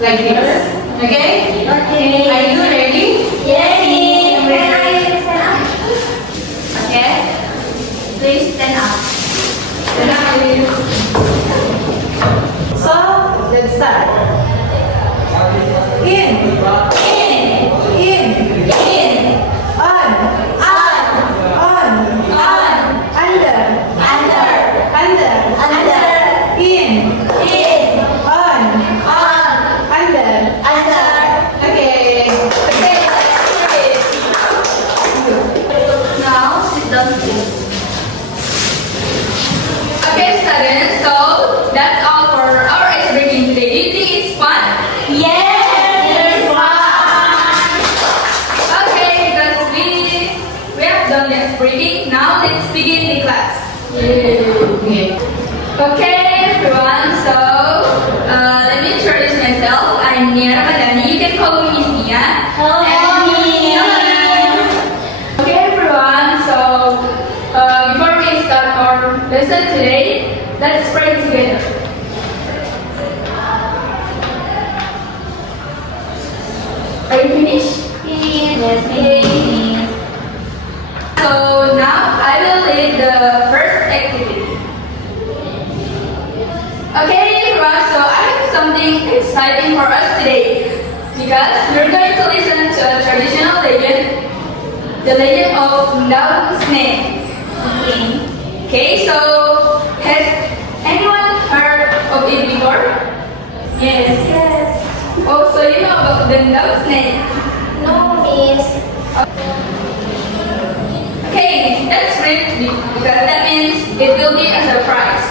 like this. Okay? Okay. Are you ready? Yes, Miss. Can I stand up? Okay. Please stand up. Stand up, please. So, let's start. In. On. Under. In. On. Under. Okay. Now sit down, please. Okay, students. So that's all for our ice breaking today. Do you think it's fun? Yes, it's fun. Okay, because we have done the ice breaking. Now let's begin the class. Okay, everyone. So let me introduce myself. I'm Nia Ramadani. You can call me Miss Nia. Hello, Miss. Okay, everyone. So before we start our lesson today, let's pray together. Are you finished? Yes, Miss. So now I will lead the first activity. Okay, everyone. So I have something exciting for us today because we're going to listen to a traditional legend, the legend of Daun Snake. Okay, so has anyone heard of it before? Yes. Oh, so you know about the Daun Snake? No, Miss. Okay, that's great because that means it will be a surprise.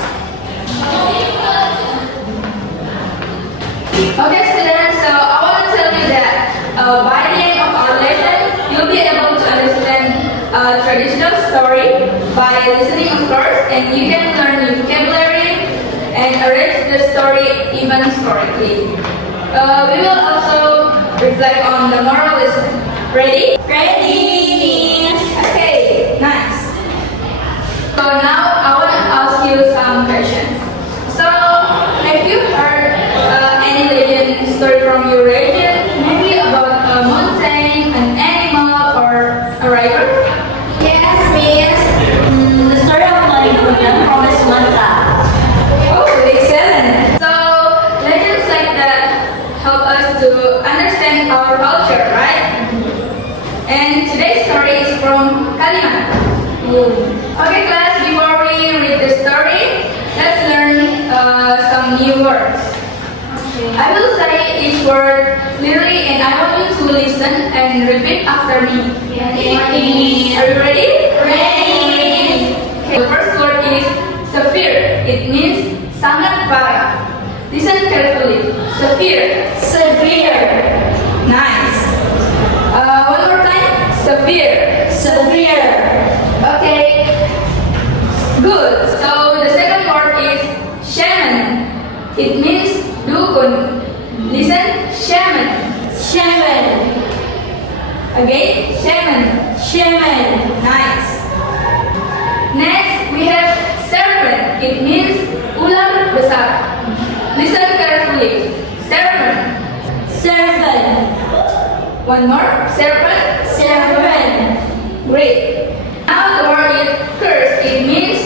Okay, students, so I want to tell you that by the end of our lesson, you'll be able to understand a traditional story by listening, of course, and you can learn new vocabulary and arrange the story even correctly. We will also reflect on the moral lesson. Ready? Ready, Miss. Okay, nice. So now I want to ask you some questions. So, have you heard any legend story from your region? Maybe about a mountain, an animal, or a river? Yes, Miss. The story of Nurmeutya from Sumatra. Oh, excellent. So, legends like that help us to understand our culture, right? And today's story is from Kalimantan. Okay, class, before we read the story, let's learn some new words. I will say each word clearly and I want you to listen and repeat after me. Yes. Are you ready? Ready. Okay, the first word is Zafirah. It means sangat parah. Listen carefully. Zafirah. Severe. Nice. One more time. Zafirah. Severe. Okay. Good. So the second word is shaman. It means dukun. Listen, shaman. Shaman. Again, shaman. Shaman. Nice. Next, we have serpent. It means ular besar. Listen carefully. Serpent. Servant. One more. Serpent. Servant. Great. Now the word is curse. It means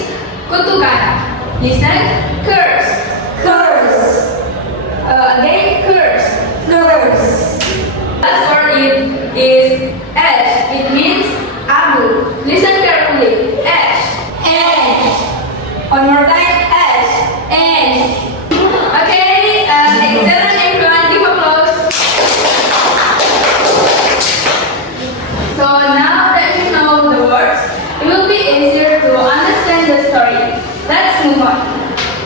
kutukan. Listen, curse. Curse. Again, curse. Curse. Last word is ash. It means abu. Listen carefully. Ash. Ash. One more time. Ash. Ash. Okay. Excellent, everyone. Give applause. So now that you know the words, it will be easier to understand the story. Let's move on.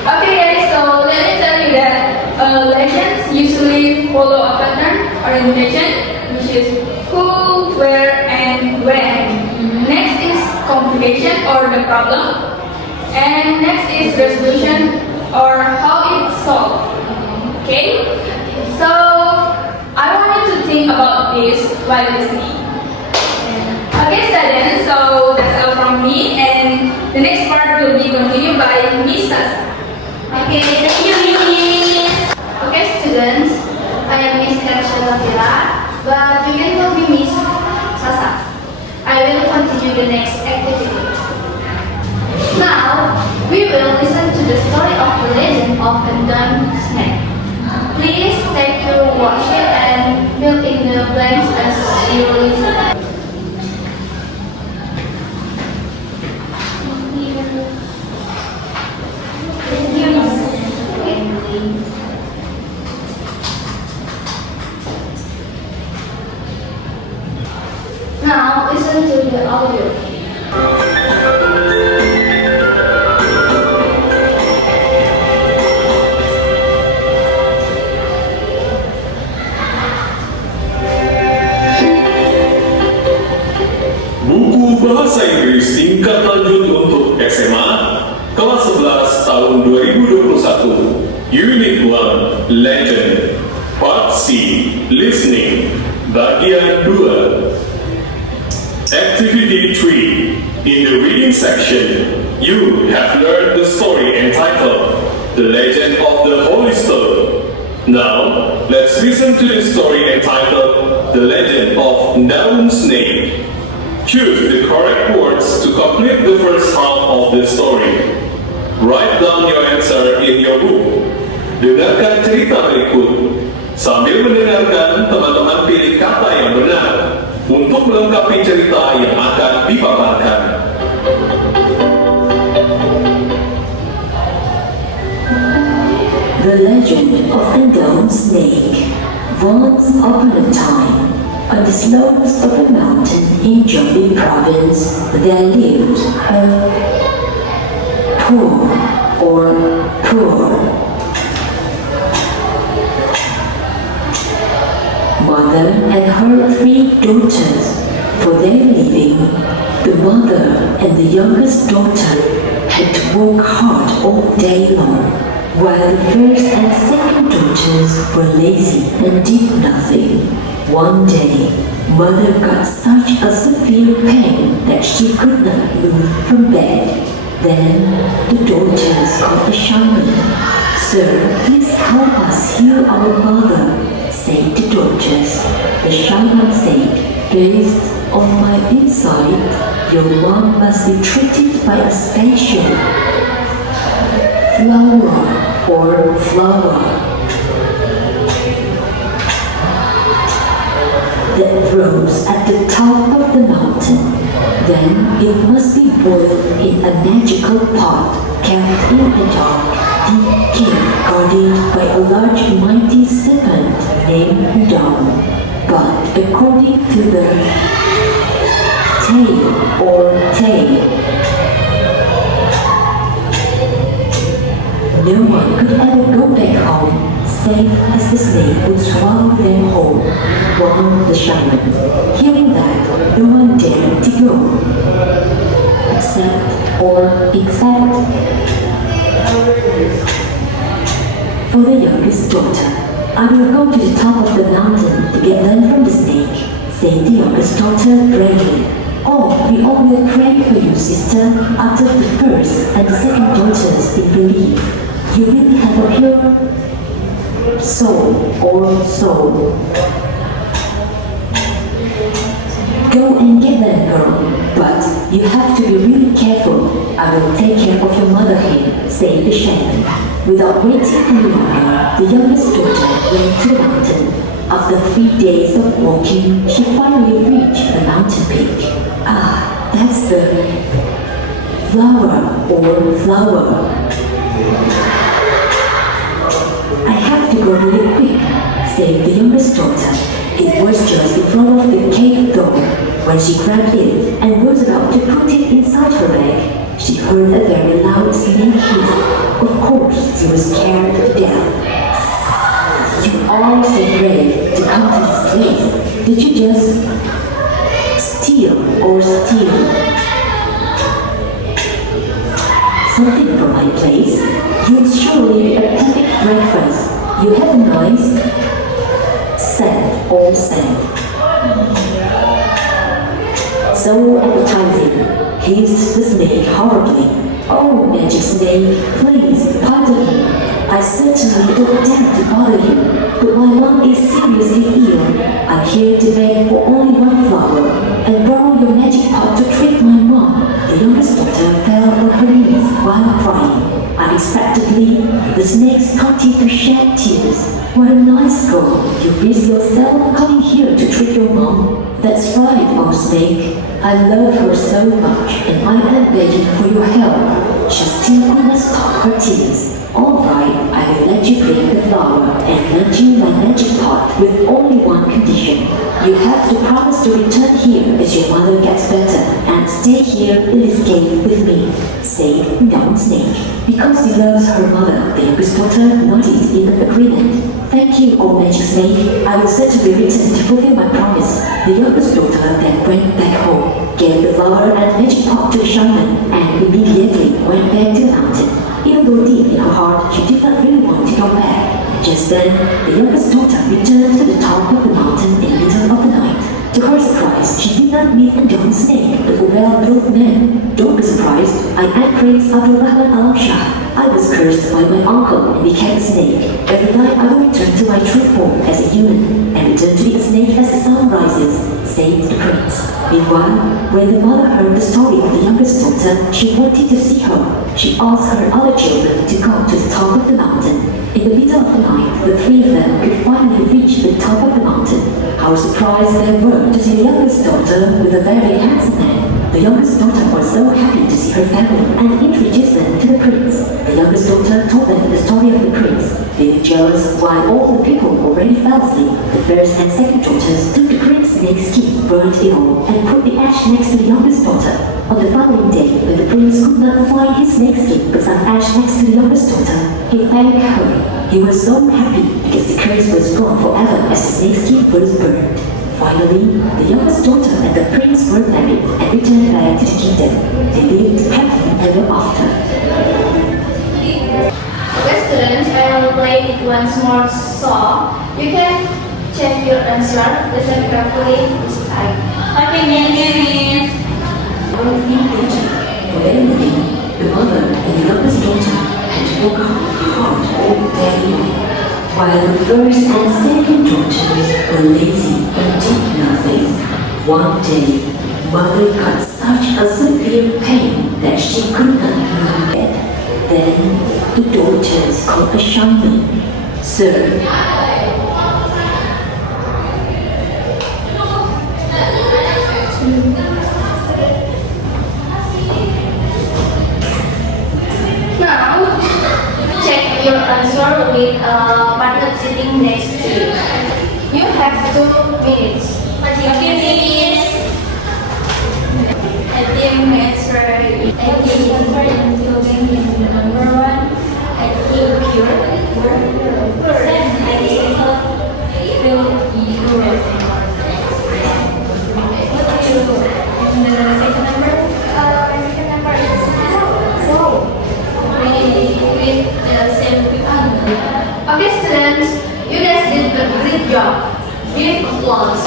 Okay, guys. So let me tell you that legends usually follow a pattern or intention, which is who, where, and when. Next is complication or the problem, and next is resolution or how it's solved. Okay? So I want you to think about this while listening. Okay, students. So that's all from me, and the next part will be continued by Miss Sasa. Okay, thank you, Miss. Okay, students. watch it and fill in the blanks as you listen. Now listen to the audio. Buku Bahasa Inggris tingkat lanjut untuk SMA kelas 11 tahun 2021 Unit 1 Legend Part C Listening Bagian 2 Activity 3. In the reading section, you have learned the story entitled The Legend of the Holy Stone. Now, let's listen to the story entitled The Legend of Daun Snake. Choose the correct words to complete the first half of the story. Write down your answer in your book. Dengarkan cerita berikut. Sambil mendengarkan, teman-teman pilih kata yang benar untuk melengkapi cerita yang akan dipaparkan. The Legend of the Daun Snake. Once upon a time, on the slopes of a mountain in Jambi province, there lived a poor mother and her 3 daughters. For their living, the mother and the youngest daughter had to work hard all day long, while the first and second daughters were lazy and did nothing. One day, mother got such a severe pain that she could not move from bed. Then the daughters called the shaman. "Sir, please help us heal our mother," said the daughters. The shaman said, "Based on my insight, your mom must be treated by a special flower that grows at the top of the mountain. Then it must be boiled in a magical pot kept in a dark, deep cave guarded by a large mighty serpent named Dawn. But according to the tale, no one could ever go back home safe as the snake would swallow them whole," warned the shaman. Hearing that, no one dared to go, except for the youngest daughter. "I will go to the top of the mountain to get them from the snake," said the youngest daughter bravely. "Oh, we all will pray for you, sister," uttered the first and the second daughters in belief. "You really have a pure soul. Go and get them, girl, but you have to be really careful. I will take care of your mother here," said the shaman. Without waiting any longer, the youngest daughter went to the mountain. After 3 days of walking, she finally reached the mountain peak. "Ah, that's the flower. I have to go really quick," said the youngest daughter. It was just in front of the cave door. When she grabbed it and was about to put it inside her bag, she heard a very loud snake hiss. Of course, she was scared to death. "You are so brave to come to this place. Did you just steal something from my place? It's surely a perfect breakfast. You have a nice scent. So appetizing," hissed the snake horribly. "Oh, magic snake, please pardon me. I certainly don't dare to bother you, but my mom is seriously ill. I'm here to beg for only 1 flower and borrow your magic pot to treat my mom." The youngest daughter fell on her knees while crying. Unexpectedly, the snake started to shed tears. What a nice girl. You risk yourself coming here to trick your mom. That's right, old snake. I love her so much and I am begging for your help. She still couldn't stop her tears. Alright, I will let you bring the flower and lend you my magic pot with only one condition. You have to promise to return here as your mother gets better and stay here in this cave with me, said young snake. Because he loves her mother, the youngest daughter nodded in agreement. Thank you, old magic snake. I will certainly return to fulfill my promise. The youngest daughter then went back home, gave the flower and magic pot to the shaman, and immediately went back to the mountain. Even though deep in her heart she did not really want to go back. Just then, the youngest daughter returned to the top of the mountain in the middle of the night. To her surprise, she did not meet a young snake, but a well-built man. Don't be surprised, I am Prince Abdulrahman Al-Shah. I was cursed by my uncle and became a snake. Every night I will return to my true form as a human and return to be a snake as the sun rises, said the prince. Meanwhile, when the mother heard the story of the youngest daughter, she wanted to see her. She asked her other children to come to the top of the mountain. In the middle of the night, the three of them could finally reach the top of the mountain. How surprised they were to see the youngest daughter with a very handsome man. The youngest daughter was so happy to see her family and introduced them to the prince. The youngest daughter told them the story of the prince. Feeling jealous, while all the people already fell asleep, the first and second daughters took the prince's snakeskin, burned it all, and put the ash next to the youngest daughter. On the following day, when the prince could not find his snakeskin but some ash next to the youngest daughter, he thanked her. He was so happy because the curse was gone forever as the snakeskin was burned. Finally, the youngest daughter and the prince were married and returned back to the kingdom. They lived happily ever after. Okay, students, I will play it once more song. You can check your answer. Listen carefully this time. Okay, Miss. All three daughters, for their living, the mother and the youngest daughter had to work hard all day long, while the first and second daughters were lazy and did nothing. One day, mother got such a severe pain that she could not move bed. Then the daughters called a shaman. Sir, Now, check your answer with a partner sitting next to you. You have 2 minutes. Okay, Miss. I think my answer is including number 1. I think pure. Second, I think will be pure. What do you do? And the second number? Second number is 4. With the same people. Okay, students, you guys did a great job. Big applause.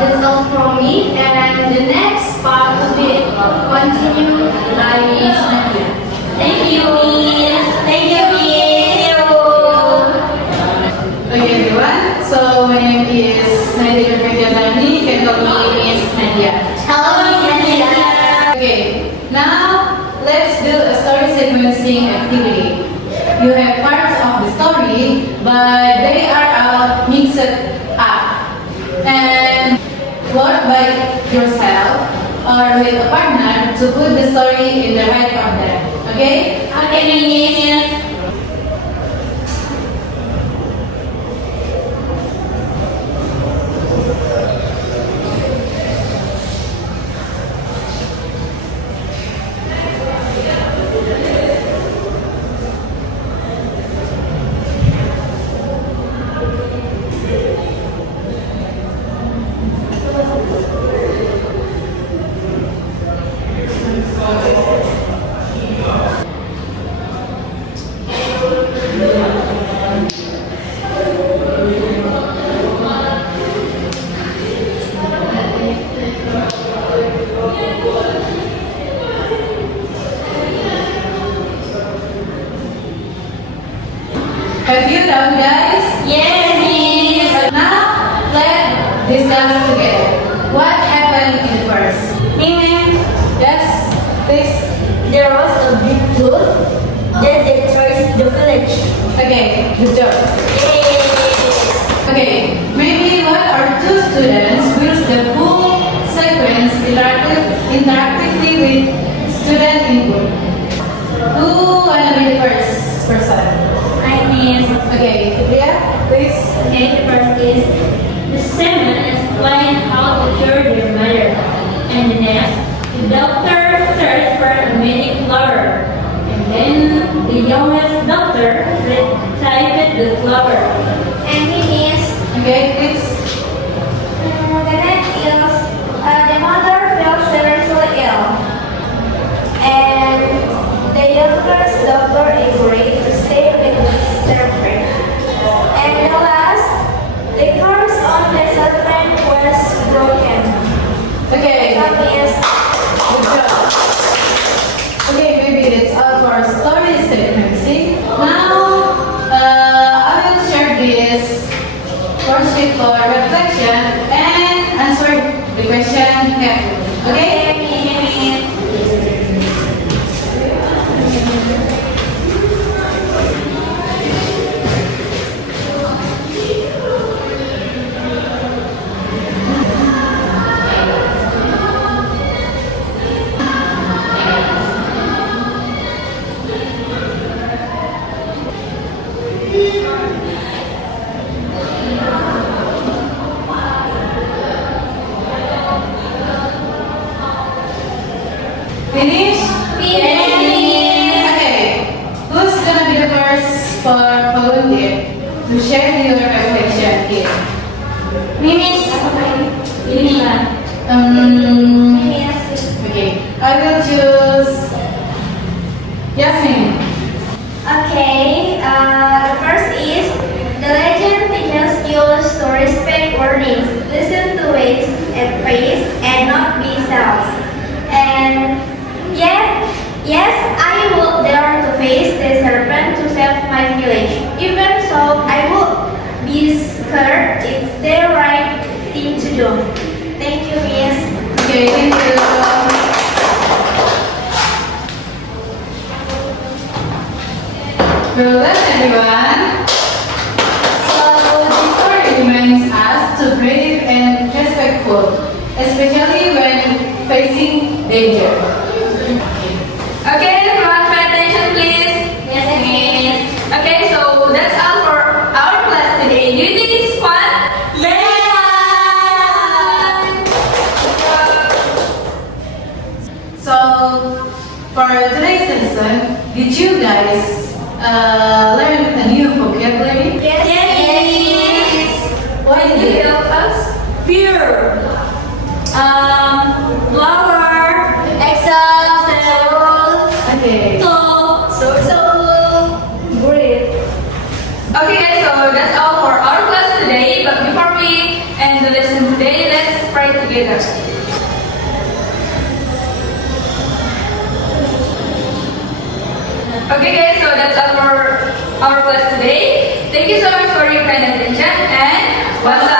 That's all from me, and the next part will be continued by Miss Nadia. Thank you, Miss. Thank you, Miss. Okay, everyone. So my name is Nadia Zahrani. You can call me Miss Nadia. Hello, Miss Nadia. Okay, now let's do a story sequencing activity. You have parts of the story, but they are all mixed up. And work by yourself or with a partner to put the story in the right order. Okay? Okay, Miss. Have you done, guys? Yes, Miss. Now, let's discuss together. What happened in the verse? Miss. Yes, please. There was a big flood Okay, good job. Okay, maybe one or two students will the full sequence interactively with student input. Who wanna be the first person? I mean, Okay, Zafirah, please. okay, the first is the seven explain how to cure their mother. And the next, the doctor searched for a magic flower. And then the youngest doctor recited the flower. And he is Okay, please. the next is the mother felt seriously ill, and the youngest doctor agreed to stay with the serpent. And the last, the curse on the serpent was broken. Okay, That is good job. Okay, maybe that's all for our story statement. See? Now, I will share this worksheet for reflection and answer the question carefully. Okay? Finish? Okay. Who's gonna be the first for volunteer to share your reflection here? Okay. I will choose Yasmin. Okay, the first is the legend teaches you to respect warnings, listen to ways and praise, and not be self. And yes, I would dare to face the serpent to save my village. Even so, I would be scared. It's the right thing to do. Thank you, Miss. Okay, thank you. Well done, everyone. So, the story reminds us to be brave and respectful, especially when facing danger. Okay, everyone, pay attention, please. Yes, Miss. Okay, so that's all for our class today. Do you think it's fun? Yeah! So, for today's lesson, did you guys learn a new vocabulary? Yes, What is it? Pure. Flower. Okay. Great. Okay guys, so that's all for our class today. But before we end the lesson today, let's pray together. Okay guys, so that's all for our class today. Thank you so much for your kind attention and wassalam.